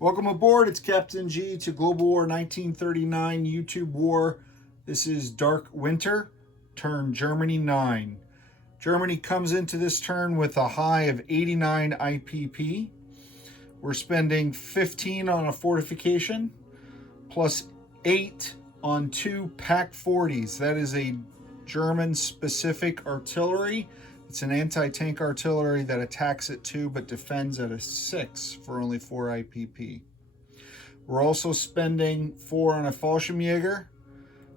Welcome aboard. It's Captain G to Global War 1939 YouTube War. This is Dark Winter, turn Germany 9. Germany comes into this turn with a high of 89 IPP. We're spending 15 on a fortification, plus 8 on 2 PaK-40s. That is a German-specific artillery. It's an anti-tank artillery that attacks at 2 but defends at a 6 for only 4 IPP. We're also spending 4 on a Fallschirmjäger,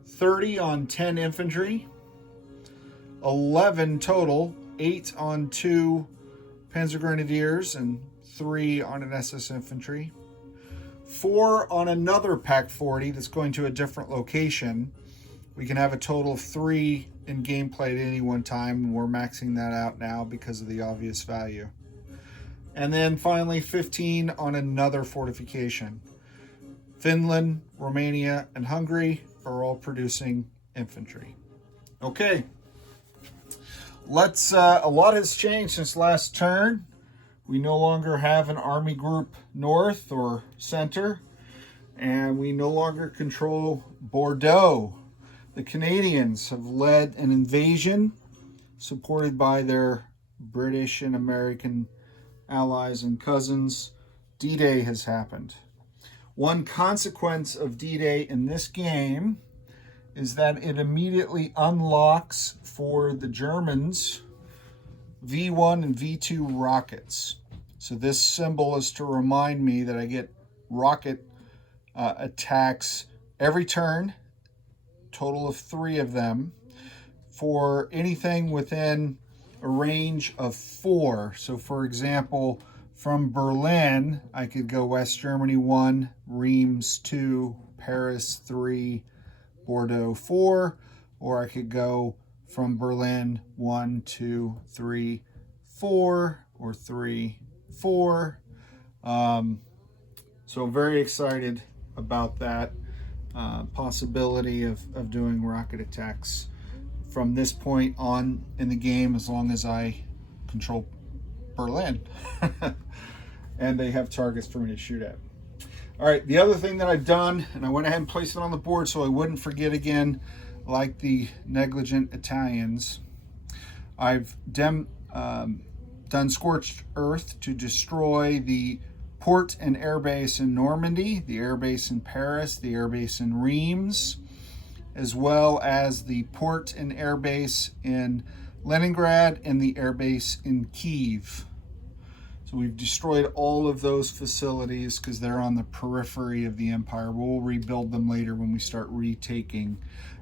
30 on 10 infantry, 11 total, 8 on 2 Panzer Grenadiers and 3 on an SS infantry, 4 on another PaK-40 that's going to a different location. We can have a total of 3 in gameplay at any one time, and we're maxing that out now because of the obvious value. And then finally 15 on another fortification. Finland, Romania, and Hungary are all producing infantry. Okay, a lot has changed since last turn. We no longer have an army group north or center, and we no longer control Bordeaux. The Canadians have led an invasion supported by their British and American allies and cousins. D-Day has happened. One consequence of D-Day in this game is that it immediately unlocks for the Germans V1 and V2 rockets. So this symbol is to remind me that I get rocket attacks every turn, total of 3 of them, for anything within a range of 4. So for example, from Berlin, I could go West Germany 1, Reims 2, Paris 3, Bordeaux 4, or I could go from Berlin 1, 2, 3, 4, or 3, 4. So very excited about that possibility of doing rocket attacks from this point on in the game, as long as I control Berlin and they have targets for me to shoot at. All right, the other thing that I've done, and I went ahead and placed it on the board so I wouldn't forget again, like the negligent Italians, I've done Scorched Earth to destroy the port and airbase in Normandy, the airbase in Paris, the airbase in Reims, as well as the port and airbase in Leningrad and the airbase in Kyiv. So we've destroyed all of those facilities because they're on the periphery of the empire. We'll rebuild them later when we start retaking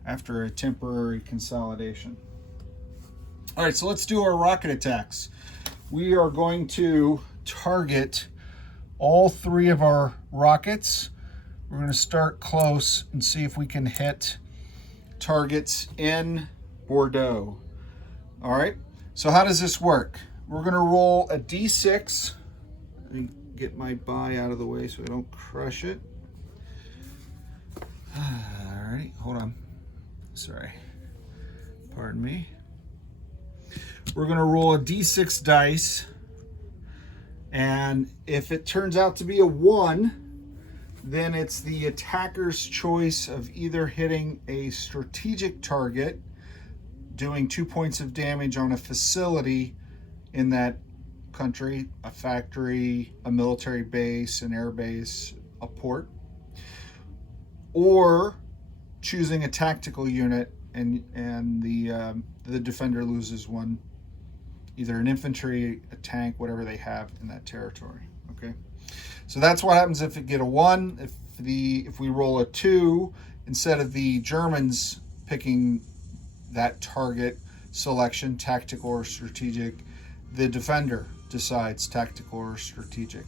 after a temporary consolidation. All right, so let's do our rocket attacks. We are going to target all 3 of our rockets. We're going to start close and see if we can hit targets in Bordeaux. All right, so how does this work? We're going to roll a D6. Let me get my die out of the way so I don't crush it. All right, hold on. Sorry. Pardon me. We're going to roll a D6 dice. And if it turns out to be a 1, then it's the attacker's choice of either hitting a strategic target, doing 2 points of damage on a facility in that country, a factory, a military base, an air base, a port, or choosing a tactical unit and the defender loses 1, either an infantry, a tank, whatever they have in that territory. Okay, so that's what happens if it get a 1. If we roll a 2, instead of the Germans picking that target selection, tactical or strategic, the defender decides tactical or strategic.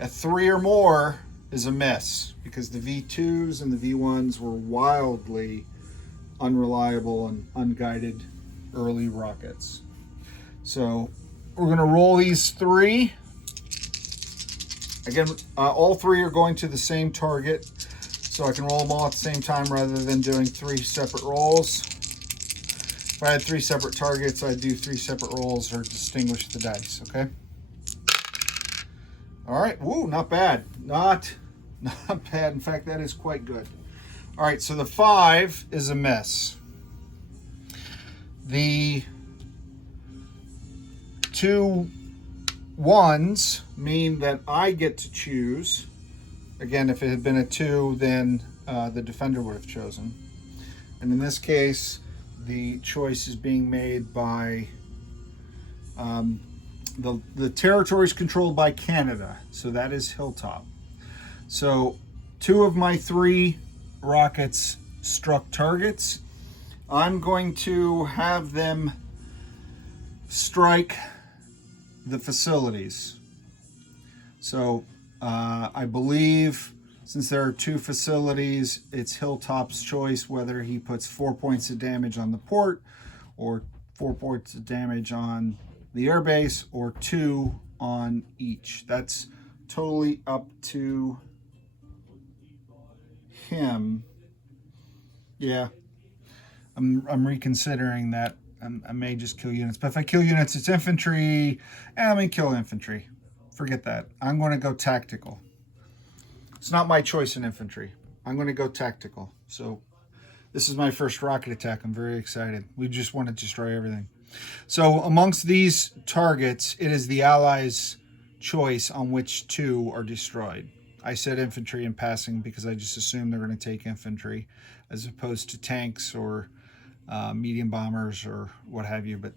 A 3 or more is a miss because the V2s and the V1s were wildly unreliable and unguided early rockets. So we're going to roll these 3. Again, all 3 are going to the same target, so I can roll them all at the same time rather than doing 3 separate rolls. If I had 3 separate targets, I'd do 3 separate rolls or distinguish the dice, okay? All right. Woo, not bad. Not bad. In fact, that is quite good. All right, so the 5 is a miss. The 2 1s mean that I get to choose. Again, if it had been a 2, then the defender would have chosen. And in this case, the choice is being made by the territory is controlled by Canada, so that is Hilltop. So 2 of my 3 rockets struck targets. I'm going to have them strike the facilities. So I believe since there are 2 facilities, it's Hilltop's choice whether he puts 4 points of damage on the port or 4 points of damage on the airbase or 2 on each. That's totally up to him. Yeah, I'm reconsidering that. I may just kill units, but if I kill units, it's infantry. I'm gonna kill infantry. Forget that. I'm going to go tactical. It's not my choice in infantry. I'm going to go tactical. So this is my first rocket attack. I'm very excited. We just want to destroy everything. So amongst these targets, it is the Allies' choice on which 2 are destroyed. I said infantry in passing because I just assume they're going to take infantry as opposed to tanks or medium bombers or what have you. But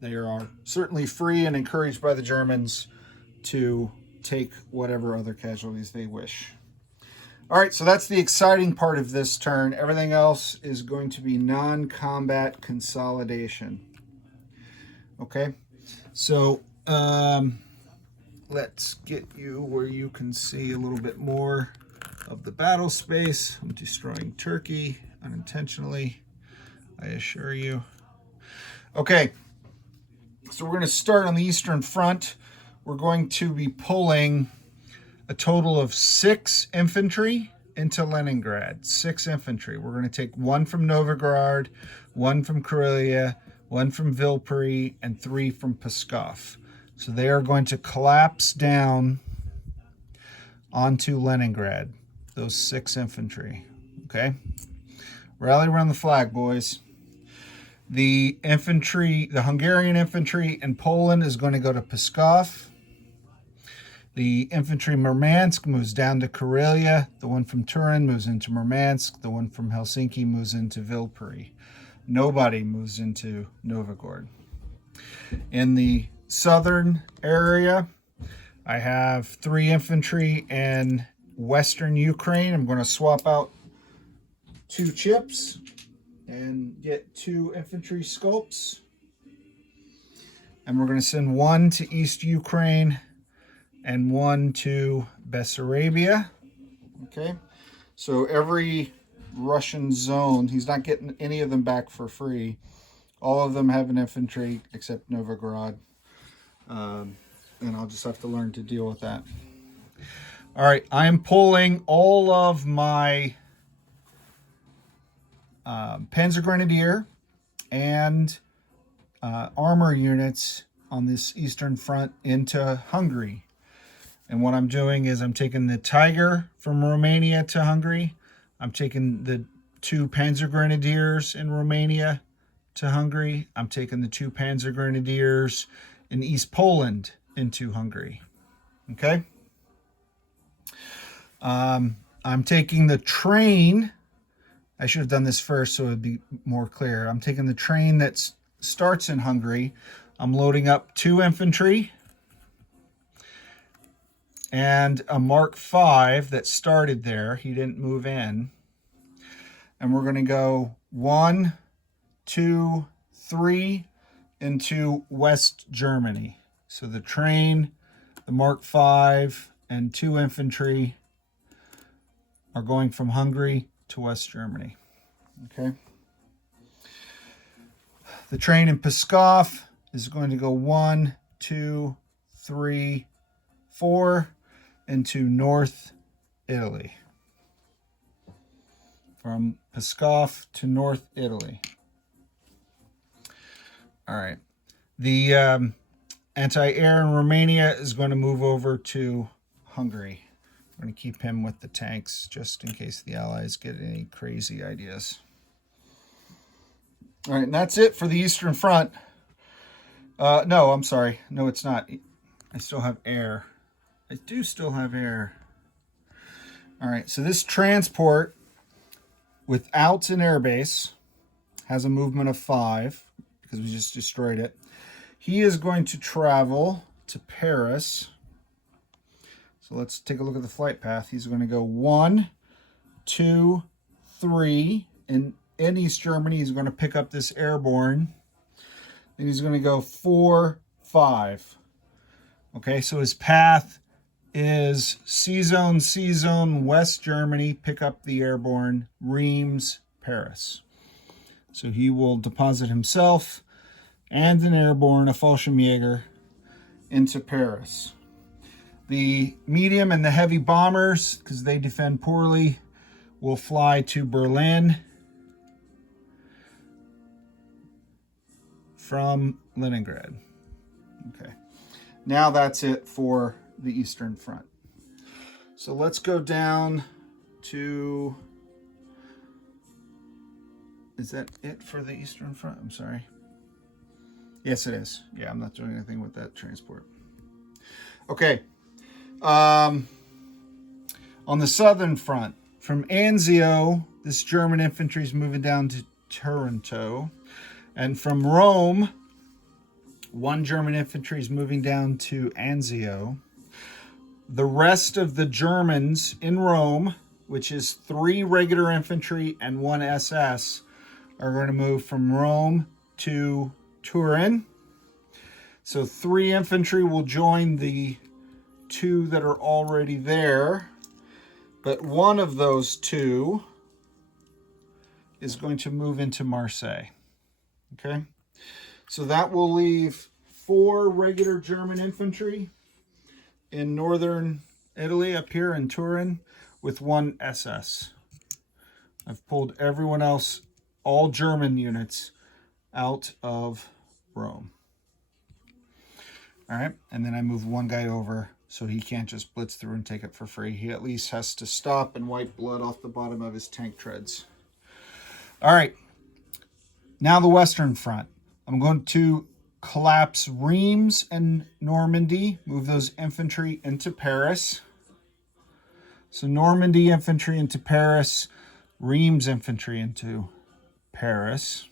they are certainly free and encouraged by the Germans to take whatever other casualties they wish. All right, so that's the exciting part of this turn. Everything else is going to be non-combat consolidation. Okay, so let's get you where you can see a little bit more of the battle space. I'm destroying Turkey unintentionally, I assure you. Okay, so we're going to start on the Eastern Front. We're going to be pulling a total of 6 infantry into Leningrad. 6 infantry. We're going to take 1 from Novgorod, 1 from Karelia, 1 from Vilpuri, and 3 from Pskov. So they are going to collapse down onto Leningrad, those 6 infantry. Okay? Rally around the flag, boys. The infantry, the Hungarian infantry in Poland is going to go to Pskov. The infantry Murmansk moves down to Karelia. The one from Turin moves into Murmansk. The one from Helsinki moves into Vilpuri. Nobody moves into Novgorod. In the southern area, I have 3 infantry in western Ukraine. I'm going to swap out 2 chips and get 2 infantry sculpts. And we're going to send 1 to East Ukraine and 1 to Bessarabia. Okay, so every Russian zone, he's not getting any of them back for free. All of them have an infantry except Novgorod. And I'll just have to learn to deal with that. All right, I am pulling all of my Panzer Grenadier and armor units on this Eastern Front into Hungary. And what I'm doing is I'm taking the Tiger from Romania to Hungary. I'm taking the 2 Panzer Grenadiers in Romania to Hungary. I'm taking the 2 Panzer Grenadiers in East Poland into Hungary. Okay? I'm taking the train. I should have done this first so it would be more clear. I'm taking the train that starts in Hungary. I'm loading up 2 infantry and a Mark V that started there. He didn't move in. And we're going to go 1, 2, 3 into West Germany. So the train, the Mark V, and 2 infantry are going from Hungary to West Germany. Okay. The train in Pskov is going to go 1, 2, 3, 4 into North Italy. From Pskov to North Italy. All right. The anti-air in Romania is going to move over to Hungary. I'm going to keep him with the tanks just in case the Allies get any crazy ideas. All right, and that's it for the Eastern Front. No, I'm sorry. No, it's not. I still have air. I do still have air. All right, so this transport without an airbase has a movement of 5 because we just destroyed it. He is going to travel to Paris. So let's take a look at the flight path. He's going to go 1, 2, 3. And in East Germany, he's going to pick up this airborne. Then he's going to go 4, 5. Okay, so his path is C-Zone, West Germany, pick up the airborne, Reims, Paris. So he will deposit himself and an airborne, a Fallschirmjäger, into Paris. The medium and the heavy bombers, because they defend poorly, will fly to Berlin from Leningrad. Okay. Now that's it for the Eastern Front. So let's go down to... Is that it for the Eastern Front? I'm sorry. Yes, it is. Yeah, I'm not doing anything with that transport. Okay. On the Southern Front, from Anzio, this German infantry is moving down to Taranto. And from Rome, one German infantry is moving down to Anzio. The rest of the Germans in Rome, which is 3 regular infantry and 1 SS, are going to move from Rome to Turin. So 3 infantry will join the 2 that are already there, but one of those 2 is going to move into Marseille. Okay, so that will leave 4 regular German infantry in northern Italy up here in Turin with 1 SS. I've pulled everyone else, all German units, out of Rome. All right, and then I move 1 guy over so he can't just blitz through and take it for free. He at least has to stop and wipe blood off the bottom of his tank treads. All right, now the Western Front. I'm going to collapse Reims and Normandy, move those infantry into Paris. So Normandy infantry into Paris, Reims infantry into Paris.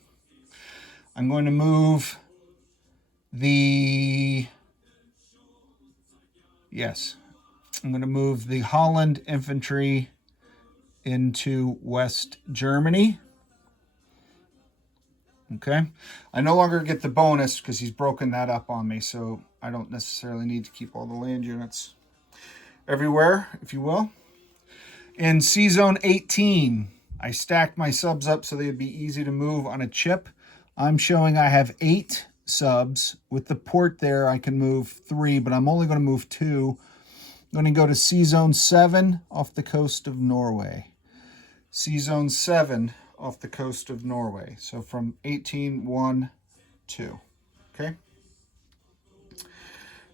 I'm going to move the Holland infantry into West Germany. Okay, I no longer get the bonus because he's broken that up on me, so I don't necessarily need to keep all the land units everywhere, if you will. In C-Zone 18, I stacked my subs up so they'd be easy to move on a chip. I'm showing I have 8 subs. With the port there, I can move 3, but I'm only going to move 2. I'm going to go to C-Zone 7 off the coast of Norway. C-Zone 7 off the coast of Norway. So from 18, 1, 2. Okay.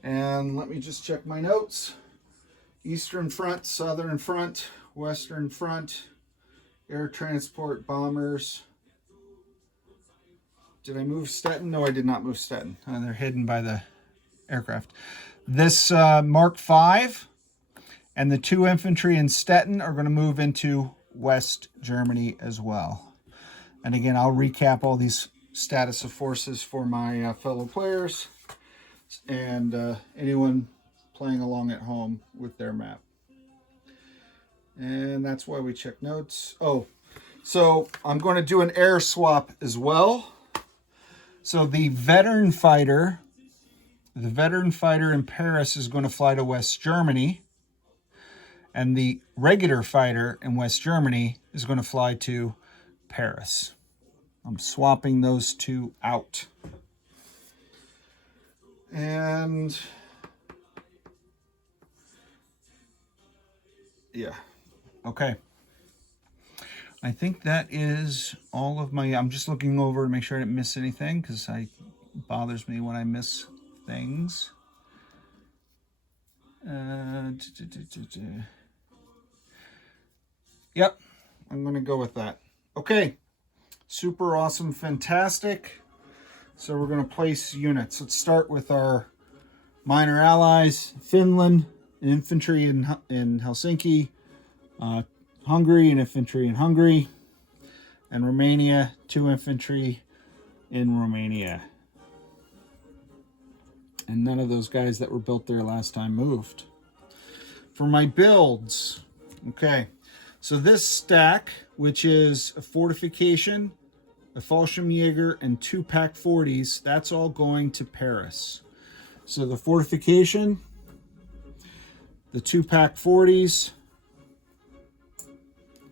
And let me just check my notes. Eastern Front, Southern Front, Western Front, air transport, bombers. Did I move Stettin? No, I did not move Stettin. They're hidden by the aircraft. This Mark V and the 2 infantry in Stettin are going to move into West Germany as well. And again, I'll recap all these status of forces for my fellow players and anyone playing along at home with their map. And that's why we check notes. Oh, so I'm going to do an air swap as well. So the veteran fighter in Paris is going to fly to West Germany. And the regular fighter in West Germany is going to fly to Paris. I'm swapping those 2 out. And yeah, okay. I think that is all of my, I'm just looking over to make sure I didn't miss anything because it bothers me when I miss things. Yep, I'm going to go with that. Okay, super awesome, fantastic. So we're going to place units. Let's start with our minor allies: Finland, an infantry in Helsinki, Hungary, an infantry in Hungary, and Romania, 2 infantry in Romania. And none of those guys that were built there last time moved. For my builds, okay, so this stack, which is a fortification, a Fallschirmjäger, and 2 Pak 40s, that's all going to Paris. So the fortification, the 2 Pak 40s,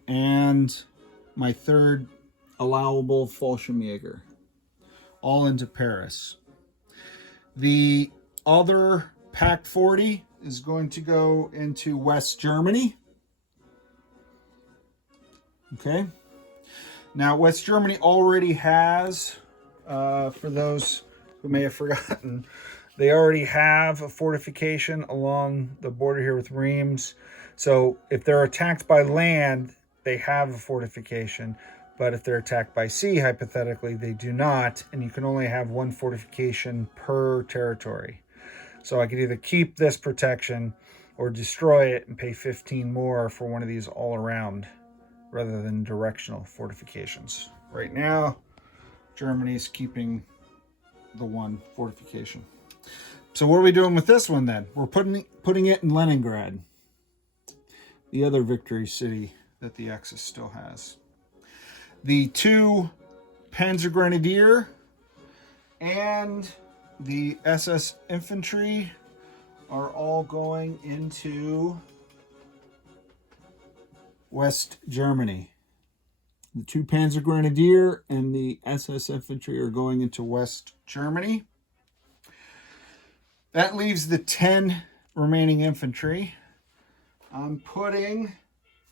and my 3rd allowable Fallschirmjäger, all into Paris. The other Pak 40 is going to go into West Germany. Okay. Now, West Germany already has, for those who may have forgotten, they already have a fortification along the border here with Reims. So if they're attacked by land, they have a fortification. But if they're attacked by sea, hypothetically, they do not. And you can only have 1 fortification per territory. So I could either keep this protection or destroy it and pay 15 more for one of these all around, rather than directional fortifications. Right now, Germany's keeping the 1 fortification. So what are we doing with this one then? We're putting it in Leningrad, the other victory city that the Axis still has. The 2 Panzer Grenadier and the SS Infantry are all going into West Germany. The 2 Panzer Grenadier and the SS Infantry are going into West Germany. That leaves the 10 remaining infantry. I'm putting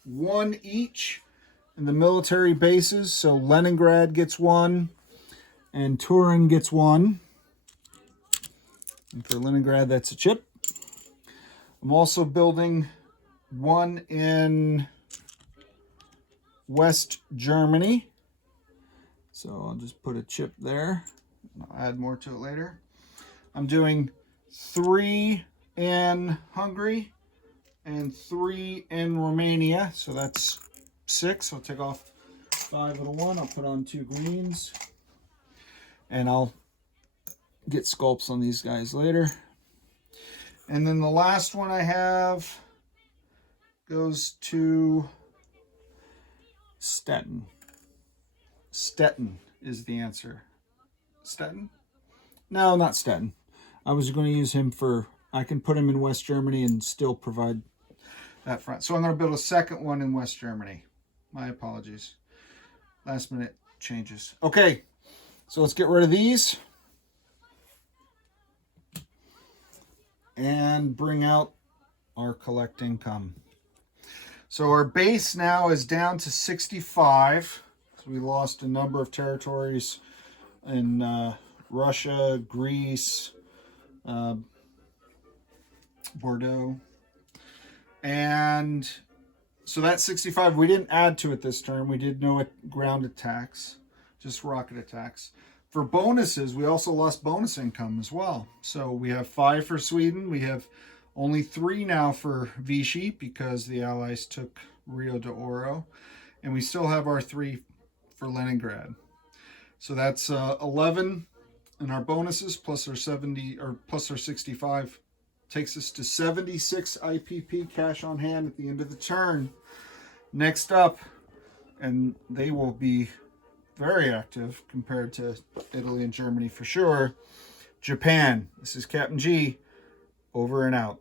1 each in the military bases. So Leningrad gets 1 and Turin gets 1. And for Leningrad, that's a chip. I'm also building 1 in West Germany. So I'll just put a chip there. I'll add more to it later. I'm doing 3 in Hungary and 3 in Romania. So that's 6. I'll take off 5 of the 1. I'll put on 2 greens. And I'll get sculpts on these guys later. And then the last one I have goes to Stettin. Stettin is the answer. Stettin? No, not Stettin. I was going to use him for, I can put him in West Germany and still provide that front. So I'm going to build a second one in West Germany. My apologies. Last minute changes. Okay, so let's get rid of these. And bring out our collect income. So our base now is down to 65. So we lost a number of territories in Russia, Greece, Bordeaux. And so that's 65. We didn't add to it this turn. We did no ground attacks, just rocket attacks. For bonuses, we also lost bonus income as well. So we have 5 for Sweden. We have only 3 now for Vichy because the Allies took Rio de Oro. And we still have our 3 for Leningrad. So that's 11 in our bonuses plus our 70 or plus our 65 takes us to 76 IPP cash on hand at the end of the turn. Next up, and they will be very active compared to Italy and Germany for sure, Japan. This is Captain G, over and out.